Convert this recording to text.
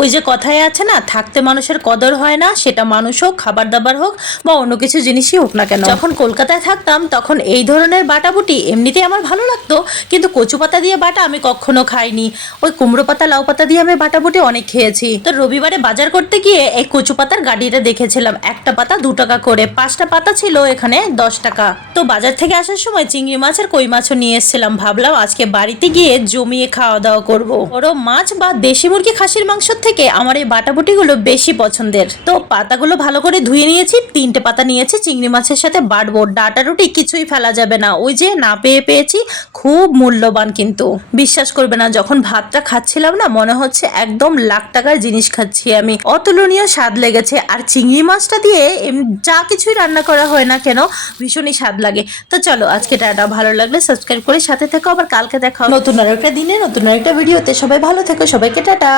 ওই যে কথায় আছে না, থাকতে মানুষের কদর হয় না, সেটা মানুষ হোক, খাবার দাবার হোক, বা অন্য কিছু জিনিসই হোক না কেন। যখন কলকাতায় থাকতাম তখন এই ধরনের বাটাবুটি এমনিতেই আমার ভালো লাগতো, কিন্তু কচু পাতা দিয়ে বাটা আমি কখনো খাইনি। ওই কুমড়ো পাতা, লাউ পাতা দিয়ে আমি বাটাবুটি অনেক খেয়েছি। তো রবিবারে বাজার করতে গিয়ে এই কচু পাতার গাড়িটা দেখেছিলাম, একটা পাতা 2 টাকা করে, 5টা পাতা ছিল এখানে 10 টাকা। তো বাজার থেকে আসার সময় চিংড়ি মাছ আর কই মাছও নিয়ে এসেছিলাম, ভাবলাম আজকে বাড়িতে গিয়ে জমিয়ে খাওয়া দাওয়া করবো। বড় মাছ বা দেশি মুরগি, খাসির মাংসের থেকে আমার এই বাটাবুটিগুলো বেশি পছন্দের। তো পাতাগুলো ভালো করে ধুয়ে নিয়েছি, 3টে পাতা নিয়েছি, চিংড়ি মাছের সাথে বাটবো। ডাটা রুটি কিছুই ফেলা যাবে না, ওই যে না পেয়েছি, খুব মূল্যবান। কিন্তু বিশ্বাস করবে না, যখন ভাতটা খাচ্ছিলাম না, মনে হচ্ছে একদম লাখ টাকার জিনিস খাচ্ছি আমি। অতুলনীয় স্বাদ লেগেছে। আর চিংড়ি মাছটা দিয়ে যা কিছুই রান্না করা হয় না কেন, ভীষণই স্বাদ লাগে। তো চলো আজকে টাটা, ভালো লাগলে সাবস্ক্রাইব করে সাথে থেকো, আবার কালকে দেখা নতুন আরেকটা দিনে নতুন আরেকটা ভিডিওতে। সবাই ভালো থেকো, সবাইকে টাটা।